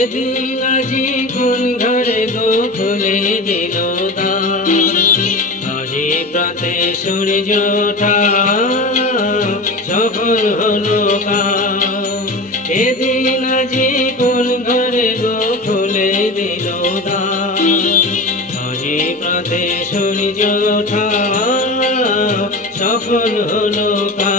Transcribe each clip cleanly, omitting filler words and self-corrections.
এদিন আজি কোন ঘরে গো খুলে দিল দ্বার, আজি প্রাতে সূর্য ওঠা সফল হলো কাজ। এদিন আজি কোন ঘরে গো খুলে দিল দ্বার, আজি প্রাতে সূর্য ওঠা সফল হলো কাজ।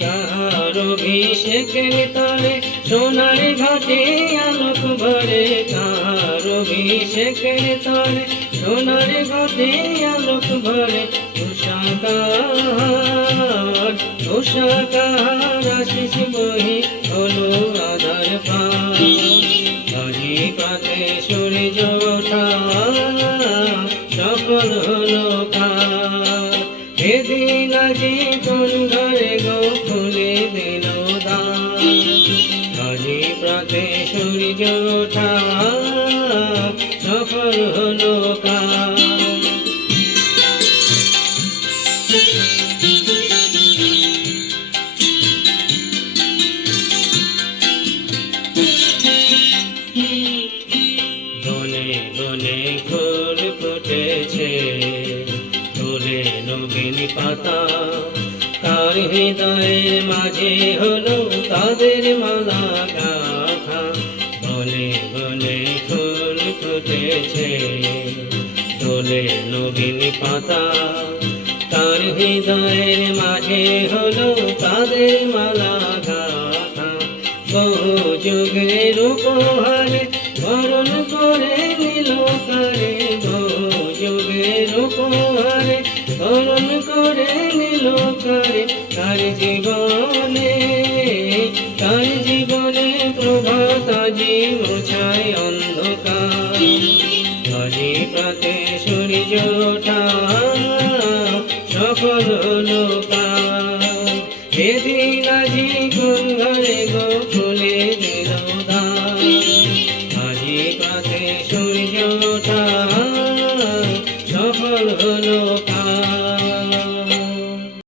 কাহার অভিষেকের তলে সোনার ঘাটে আলোক ভরে, কাহার অভিষেকের তলে সোনার ঘাটে আলোক ভরে। উষাকার আশিস বহি হলো আধার পার, আজি প্রাতে সূর্য ওঠা সফল হলো কাজ। এদিন আজি কোন ঘরে গো খুলে দিল দ্বার, আজি প্রাতে সূর্য ওঠা সফল হলো কাজ। বনে বনে ফুল ফুটেছে, তোলে নবীন পাতা, কার হৃদয়ের মাঝে হলো তাদের মালা গাথা। বনে বনে ফুল ফুটেছে, তোলে নবীন পাতা, কার হৃদয়ের মাঝে হলো তাদের মালা গাথা। বহু যুগের উপহারে বরণ করে নিল কারে, বহু যুগের উপহারে বরণ করে নিল কারে। তার জীবনে প্রভাত আজি মোছায় অন্ধকার, আজি প্রাতে সূর্য ওঠা সফল হলো।